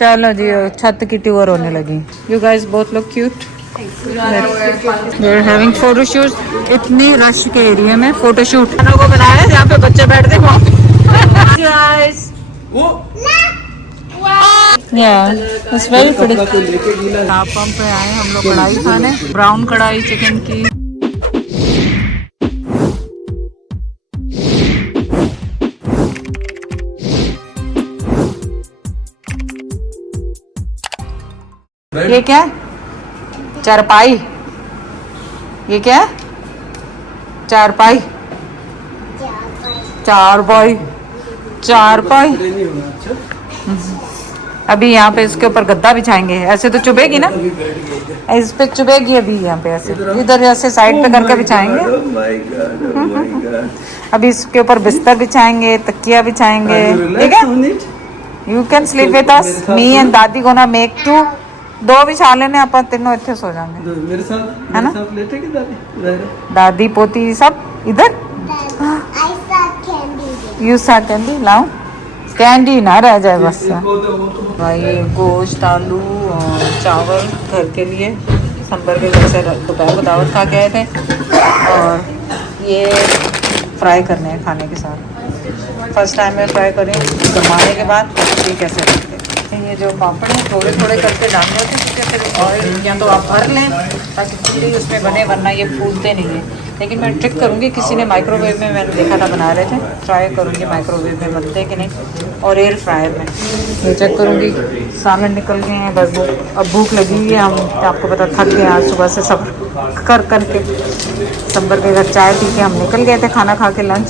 चलो जी छत की टूर होने लगी। You guys both look cute. We are having photoshoot. इतनी रश के एरिया में फोटोशूट को बनाया जहाँ पे बच्चे बैठते guys. It's very pretty. Pump पे आए हम लोग कढ़ाई खाने, ब्राउन कढ़ाई चिकन की। ये क्या चारपाई? ये क्या चारपाई? चारपाई चारपाई। अभी यहाँ पे इसके ऊपर गद्दा बिछाएंगे। ऐसे तो चुभेगी ना, इस पे चुभेगी अभी। यहाँ पे ऐसे इधर ऐसे साइड पे करके बिछाएंगे। अभी इसके ऊपर बिस्तर बिछाएंगे, तकिया बिछाएंगे। ठीक है, you can sleep with us. Me and दादी गोना मेक टू। दो बिछा लेने, अपन तीनों इतने सो जाएंगे। मेरे साथ है ना? लेटेगी दादी दादी पोती सब इधर। यू सा कैंडी लाओ, कैंडी ना रह जाए बस। ये गोश्त, आलू और चावल घर के लिए संबर के घर से दोपहर को दावत खा के आए थे। और ये फ्राई करने हैं खाने के साथ। फर्स्ट टाइम मैं फ्राई करी जमाने के बाद। ये कैसे लगते हैं? ये जो पापड़ है थोड़े थोड़े करके डाल दो, क्योंकि फिर ऑयल या तो आप भर लें ताकि चिल्ली उसमें बने, वरना ये फूलते नहीं है। लेकिन मैं ट्रिक करूँगी, किसी ने माइक्रोवेव में मैंने देखा था बना रहे थे, ट्राई करूँगी माइक्रोवेव में बनते कि नहीं, और एयर फ्रायर में ये चेक करूँगी। सामने निकल गए हैं बस। अब भूख लगी हुई है, हम आपको पता थक गए आज सुबह से सब कर करके। संबर के घर चाय पी के हम निकल गए थे खाना खा के लंच।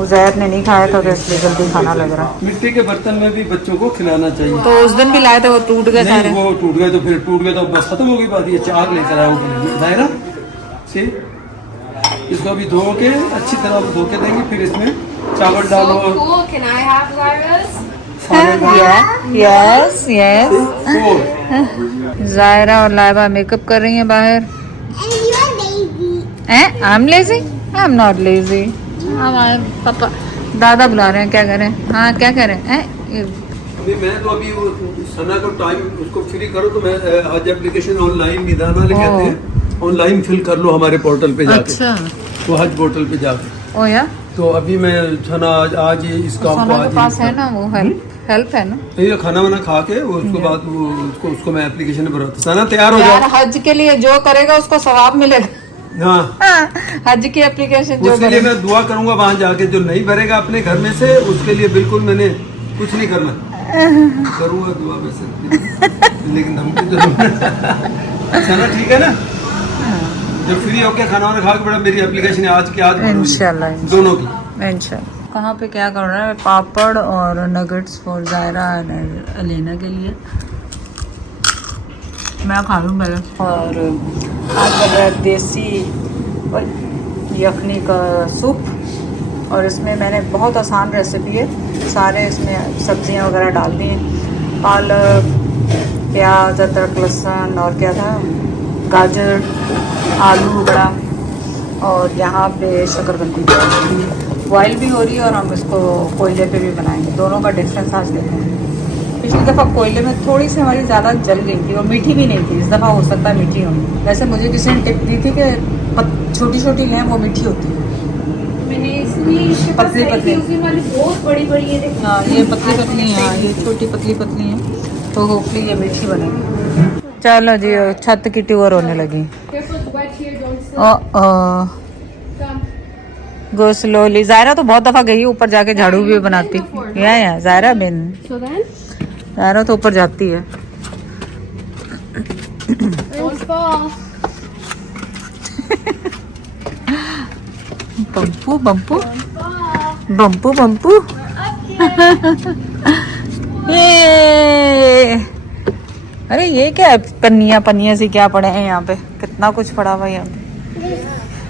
उजैर ने नहीं खाया था तो इसलिए जल्दी खाना लग रहा। मिट्टी के बर्तन में भी बच्चों को खिलाना चाहिए। तो उस दिन भी लाए थे, वो टूट गए सारे। वो टूट गए तो फिर टूट गए तो बस खत्म हो गई बात। ये 4 लेकर आओ दायरा से। इसको अभी धो के अच्छी तरह धो के देंगे, फिर इसमें चावल डालो। Yes yes. जायरा और लाइबा मेकअप कर रही हैं बाहर। I am lazy? I am not lazy. हमारे पापा दादा बुला रहे हैं, क्या करें? हाँ क्या करें? अभी मैं तो अभी सना को टाइम उसको फ्री करो तो मैं आज एप्लीकेशन ऑनलाइन निदान वाले कहते हैं, ऑनलाइन फिल कर लो हमारे पोर्टल पे जाके। अच्छा, तो हज पोर्टल पे जाके। ओ या तो अभी मैं सना आज इस काम को आज पास है ना, वो हेल्प है ना, ये खाना वाना खा के उसके बाद उसको मैं एप्लीकेशन भरता। सना तैयार हो जाओ। हज के लिए जो करेगा उसको सवाब मिलेगा। हाँ, हज की एप्लीकेशन जो उसके लिए मैं दुआ करूंगा वहां जाके। जो नहीं भरेगा अपने घर में से, उसके लिए बिल्कुल मैंने कुछ नहीं करना। करूंगा दुआ वैसे, लेकिन धमकी तो सना ठीक है ना? जब फ्री होके खाना वाना खा के बड़ा मेरी एप्लीकेशन है आज की आज इंशाल्लाह दोनों की इंशाल्लाह। कहाँ पे क्या कर रहा है? पापड़ और नगेट्स फॉर जायरा और अलीना के लिए। मैं खा लूँ पहले। और आज बन रहा है देसी यखनी का सूप, और इसमें मैंने बहुत आसान रेसिपी है, सारे इसमें सब्जियां वगैरह डाल दी हैं। पालक, प्याज, अदरक, लहसुन और क्या था, गाजर, आलू बड़ा, और यहाँ पे शकरकंदी बॉयल भी हो रही है। और हम इसको कोयले पे भी बनाएंगे। दोनों का डिफरेंस आज देखते हैं। पिछली दफ़ा कोयले में थोड़ी सी हमारी ज़्यादा जल गई थी और मीठी भी नहीं थी। इस दफ़ा हो सकता है मीठी होगी। वैसे मुझे किसी ने टिप दी थी कि छोटी छोटी लें, वो मीठी होती है। मैंने इसमें पतली पतली वाली बहुत बड़ी बड़ी है। हाँ, ये पतली पतली हैं। हाँ, ये छोटी पतली पतली हैं, तो होपफुली ये मीठी बनेगी। चलो जी छत की टूर होने लगी। गो स्लोली। जायरा तो बहुत दफ़ा गई, ऊपर जाके झाड़ू भी बनाती। या जायरा बिन जायरा तो ऊपर जाती है। बम्पू बम्पू बम्पू बम्पू। ये अरे ये क्या है? पन्नियाँ पन्नियाँ सी क्या पड़े हैं यहाँ पे? कितना कुछ पड़ा हुआ है यहाँ पे।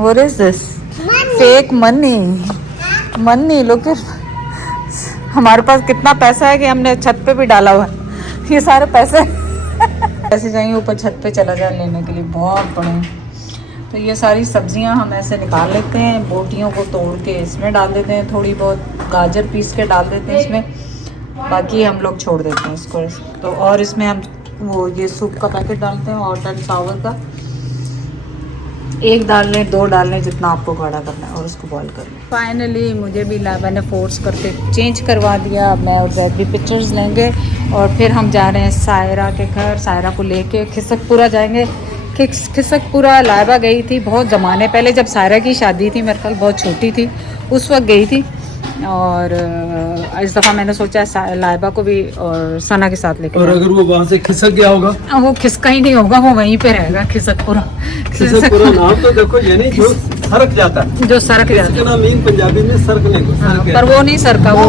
What is this? Fake money. Money लोग, हमारे पास कितना पैसा है कि हमने छत पे भी डाला हुआ है ये सारे पैसे। ऐसे चाहिए ऊपर छत पे चला जाए लेने के लिए, बहुत बड़े हैं। तो ये सारी सब्जियां हम ऐसे निकाल लेते हैं, बोटियों को तोड़ के इसमें डाल देते हैं, थोड़ी बहुत गाजर पीस के डाल देते हैं इसमें, बाकी हम लोग छोड़ देते हैं इसको। तो और इसमें हम वो ये सूप का पैकेट डालते हैं, हॉट एंड सावर का। एक डाल लें, 2 डाल लें, जितना आपको गाढ़ा करना है, और उसको बॉईल कर लें। फाइनली मुझे भी लाइबा ने फोर्स करके चेंज करवा दिया। अब मैं और जैद भी पिक्चर्स लेंगे और फिर हम जा रहे हैं सायरा के घर। सायरा को लेके खिसकपुरा जाएंगे। खिसकपुरा लाइबा गई थी बहुत ज़माने पहले, जब सायरा की शादी थी, मेरे ख्याल बहुत छोटी थी, उस वक्त गई थी। और इस दफ़ा मैंने सोचा लाइबा को भी और सना के साथ लेकर। और अगर वो वहाँ से खिसक गया होगा? वो खिसका ही नहीं होगा, वो वहीं पे रहेगा खिसकपुरा। खिसकपुरा नाम तो देखो, यानी जो सरक जाता है, जो सरक जाता है। नाम मीन पंजाबी में सरकने को, सरक पर वो नहीं सरका, वो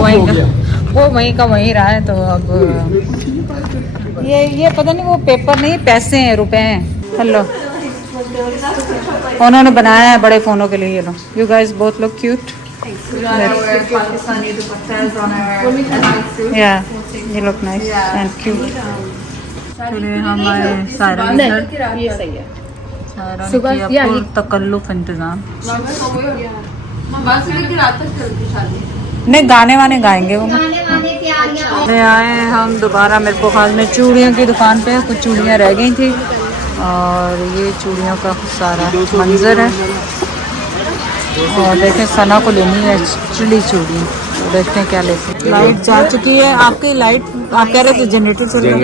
वहीं का वहीं रहा है। तो अब ये पता नहीं, वो पेपर नहीं, पैसे हैं, रुपए हैं। हेलो, उन्होंने बनाया है बड़े फोनों के लिए। ये लो, you guys both look cute. Yeah, you look nice and cute. चलिए हम आए सायरा के घर। ये सही है। सायरा सुबह ने किया फुल तकल्लुफ इंतजाम। नहीं, गाने वाने गाएंगे वो। मैं आए हम दोबारा, मेरे को खास में चूड़ियों की दुकान पे कुछ चूड़ियाँ रह गई थी, और ये चूड़ियों का सारा मंजर है। और देखें, सना को लेनी है चिली चूड़ी, तो देखते हैं क्या लेते हैं। लाइट जा चुकी है आपकी। लाइट आप कह रहे थे जनरेटर चल रहा है।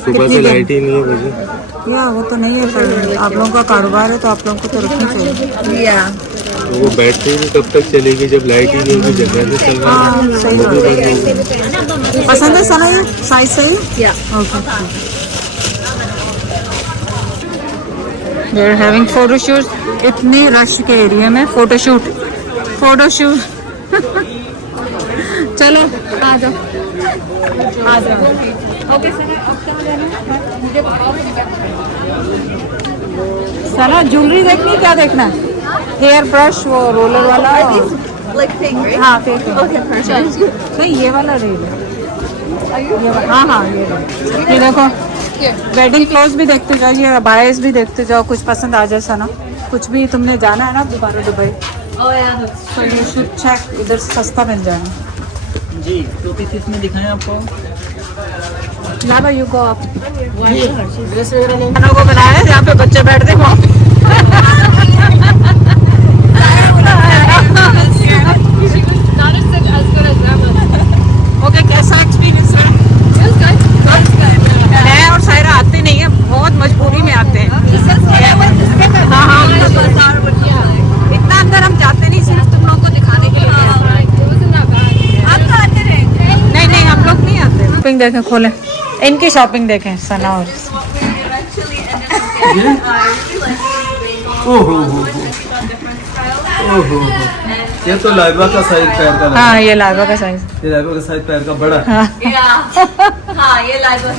सुबह से लाइट ही नहीं है मुझे। या वो तो नहीं है, पर आप लोगों का कारोबार है तो आप लोगों को तो रखनी चाहिए। या वो बैटरी भी कब तक चलेगी जब लाइट ही नहीं होगी? जनरेटर चल रहा है। सही बात है। पसंद है सना ये साइज सही? Okay. They are having photoshoot. इतनी रश के एरिया में फोटोशूट। चलो आ जाओ, आ जाओ। ओके सना, ज्वेलरी देखनी, क्या देखना है? हेयर ब्रश, वो रोलर वाला। हाँ फेक। नहीं, ये वाला रेल है। हाँ ये देखो, वेडिंग क्लोथ भी देखते जाओ, ये बायस भी देखते जाओ, कुछ पसंद आ जाए सना। कुछ भी तुमने जाना है ना दोबारा दुबई, तो यू शुड चेक, इधर सस्ता मिल जाएगा। जी, तो किस चीज़ में दिखाएं आपको? ना भाई, यू गो अप। खानों को बनाया है जहाँ पे बच्चे बैठते वहाँ पे। ओके, कैसा एक्सपीरियंस है? मैं और सायरा आते नहीं है, बहुत मजबूरी में आते हैं। हाँ, इतना अंदर हम जाते नहीं, सिर्फ तुम लोगों को दिखाने के लिए। नहीं, हम लोग नहीं आते। शॉपिंग देखें, खोलें इनकी शॉपिंग देखें सना और। ओहो, ये तो लाइबा का साइज पैर का। हाँ, ये लाइबा का साइज। ये लाइबा का साइज पैर का बड़ा है। हाँ, ये लाइबा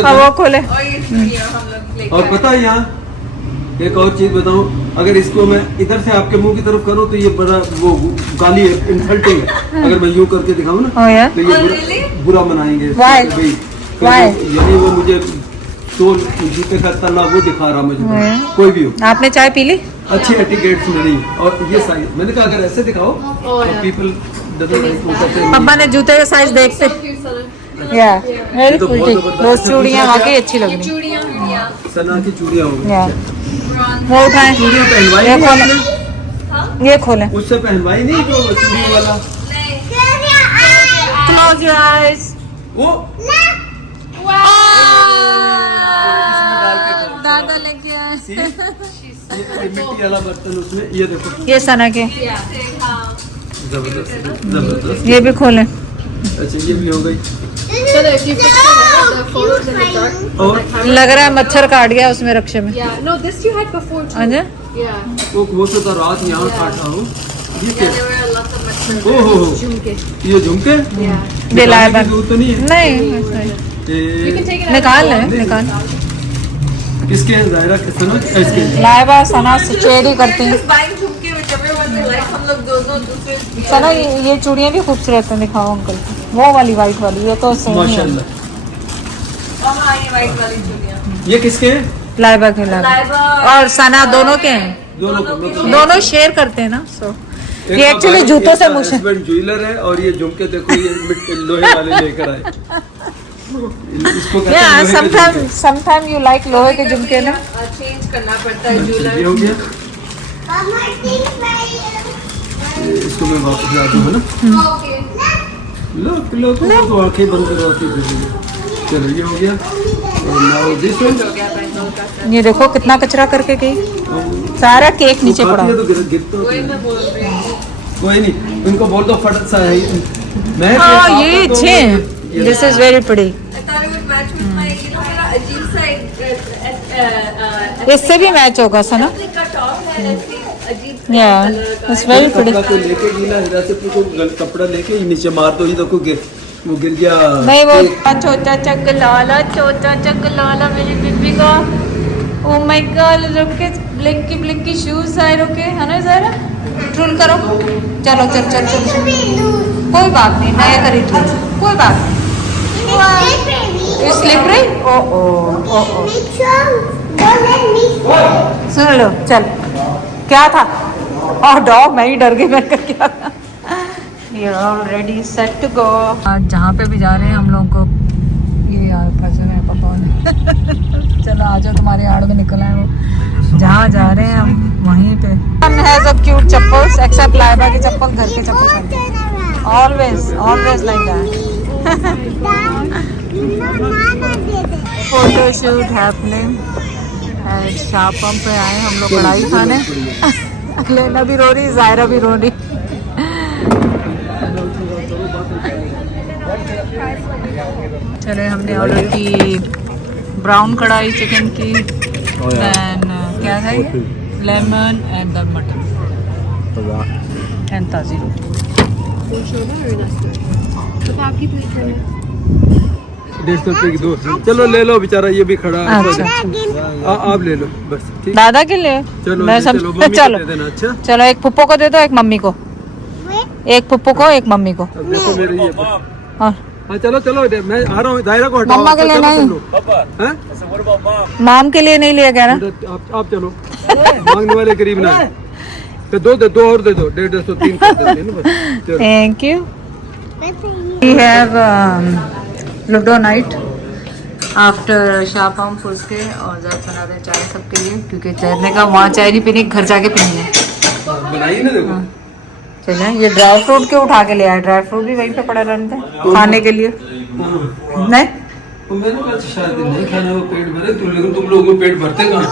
अब वो खोले। और पता है यहाँ एक और चीज बताऊं, अगर इसको मैं इधर से आपके मुंह की तरफ करूं तो ये बड़ा वो गाली है, इंसल्टिंग है। अगर मैं यूं करके दिखाऊं ना तो ये बुरा मनाएंगे। यानी वो मुझे तो जूते का तला वो दिखा रहा मुझे, कोई भी हो। आपने चाय पी ली? अच्छी एटिकेट्स मिली। और ये साइज मैंने कहा अगर ऐसे दिखाओ तो पीपल पापा ने जूते का साइज देखते। वो चूड़ियाँ वाकई अच्छी लग रही। सना की चूड़ियाँ हो गई। वो उठाएं, चूड़ियाँ पहनवाई ये खोले। उससे पहनवाई नहीं जो चूड़ी वाला। Close your eyes. वो दादा लेके आए। ये मिट्टी वाला बर्तन उसमें, ये देखो, ये सना के। जबरदस्त। ये भी खोले। अच्छा, ये भी हो गई। और लग रहा है मच्छर काट गया उसमें रक्षे में। No, this you had before too. अच्छा, Yeah. वो हो सकता रात यहाँ काटा हो। ये क्या? There were a lot of machines. ओहो, झुमके. ये झुमके? Yeah. ये लाया निकालने की जरूरत तो नहीं है? नहीं, You can take it out. निकाल ले, निकाल। किसके हैं? ज़ाहिरा के सना इसके हैं। लाइबा सना से चेरी करती हैं। Buying झुमके whichever one you like. हम लोग दोनों दूसरे. सना ये चूड़ियाँ भी खूबसूरत हैं, दिखाओ अंकल को। वो वाली वाइट वाली, ये तो सही है। माशाल्लाह। हाँ, ये white वाली चूड़ियाँ. ये किसके हैं? लाइबा के लाइबा और सना दोनों के हैं। दोनों को मतलब दोनों शेयर करते हैं ना, सो ये एक्चुअली जूतों से मुझे हस्बैंड ज्वेलर है और ये झुमके देखो ये लोहे वाले लेकर आए। इसको कहते हैं लोहे के झुमके। समटाइम यू लाइक लोहे के झुमके ना। चेंज करना पड़ता है ज्वेलर। ये हो गया, इसको मैं वापस ला दूँ है ना। ओके लो तो आंखें बंद करो आंखें। चलो ये हो गया। और now this one। ये देखो कितना कचरा करके गई, सारा केक नीचे पड़ा। तो गिरता वही मैं बोल रही हूँ। कोई नहीं, उनको बोल दो फट सा है। मैं ये अच्छे हैं। This is very pretty. I thought it would match with my, you know, मेरा अजीब सा इससे भी मैच होगा सना। ethnic का टॉप है, ऐसे अजीब सा Yeah, कलर का it's है। very कपड़ा pretty। को लेके गीला हिरा से कपड़ा लेके नीचे मार दो, ये देखो वो गिर गया। नहीं वो छोटा चक लाला मेरी बीबी का। Oh my God, look at blingy shoes है रुके है ना जरा। ट्रूल करो, चलो चल कोई बात नहीं, नया करी ट्रूल, कोई बात नहीं। स्लिपरी ओ सुन लो चल। क्या था? और डॉग मैं ही डर गई, मैं क्या था। ये ऑलरेडी सेट टू गो। आज जहाँ पे भी जा रहे हैं हम लोग को ये यार फंसे हुए हैं पापा ने। चलो आ जाओ, तुम्हारी आड़ में निकल आए वो। जहाँ जा रहे हैं हम वहीं पे। Has a cute chappals except Laiba की चप्पल, घर के चप्पल। Always like that. Photo shoot happening. Shah pump पे आए हम लोग कढ़ाई खाने। लेना भी रो रही, जायरा भी रो रही। चले हमने ऑर्डर की ब्राउन कढ़ाई चिकन की, देन क्या है lemon and the mutton and ताज़ी रोटी। 150 रुपए की दो। चलो ले लो, बेचारा ये भी खड़ा है। अच्छा आप ले लो बस, ठीक। दादा के लिए चलो मैं सब चलो, मम्मी को चलो दे देना। अच्छा चलो, एक पुप्पो को दे दो, एक मम्मी को, एक पुप्पो को, एक मम्मी को। अब देखो मेरे ये और हाँ चलो मैं आ रहा हूँ, दायरा को हटाओ। मम्मा के लिए चलो, नहीं। चलो। हैं? माम के लिए नहीं लिया गया ना। आप चलो, मांगने वाले करीब ना है। तो दो और दे दो, 150 3 कर देते हैं ना बस। चलो। Thank you. We have ludo night after Shah pump उसके, और जब बना रहे चाय सबके लिए, क्योंकि चलने का वहाँ चाय नहीं पीनी, घर जाके पीनी है। बनाइए ना, देखो चले ये ड्राई फ्रूट क्यों उठा के ले आए? ड्राई फ्रूट भी वहीं पे पड़ा रहते हैं खाने के लिए। नहीं तो मैंने कहा शायद नहीं खाना, वो पेट भरे तो, लेकिन तुम लोगों को पेट भरते कहाँ?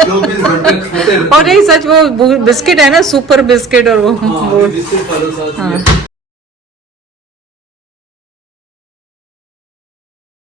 24 घंटे खाते रहते। और नहीं सच, वो बिस्किट है ना, सुपर बिस्किट, और वो हाँ, बिस्किट खा लो साथ में।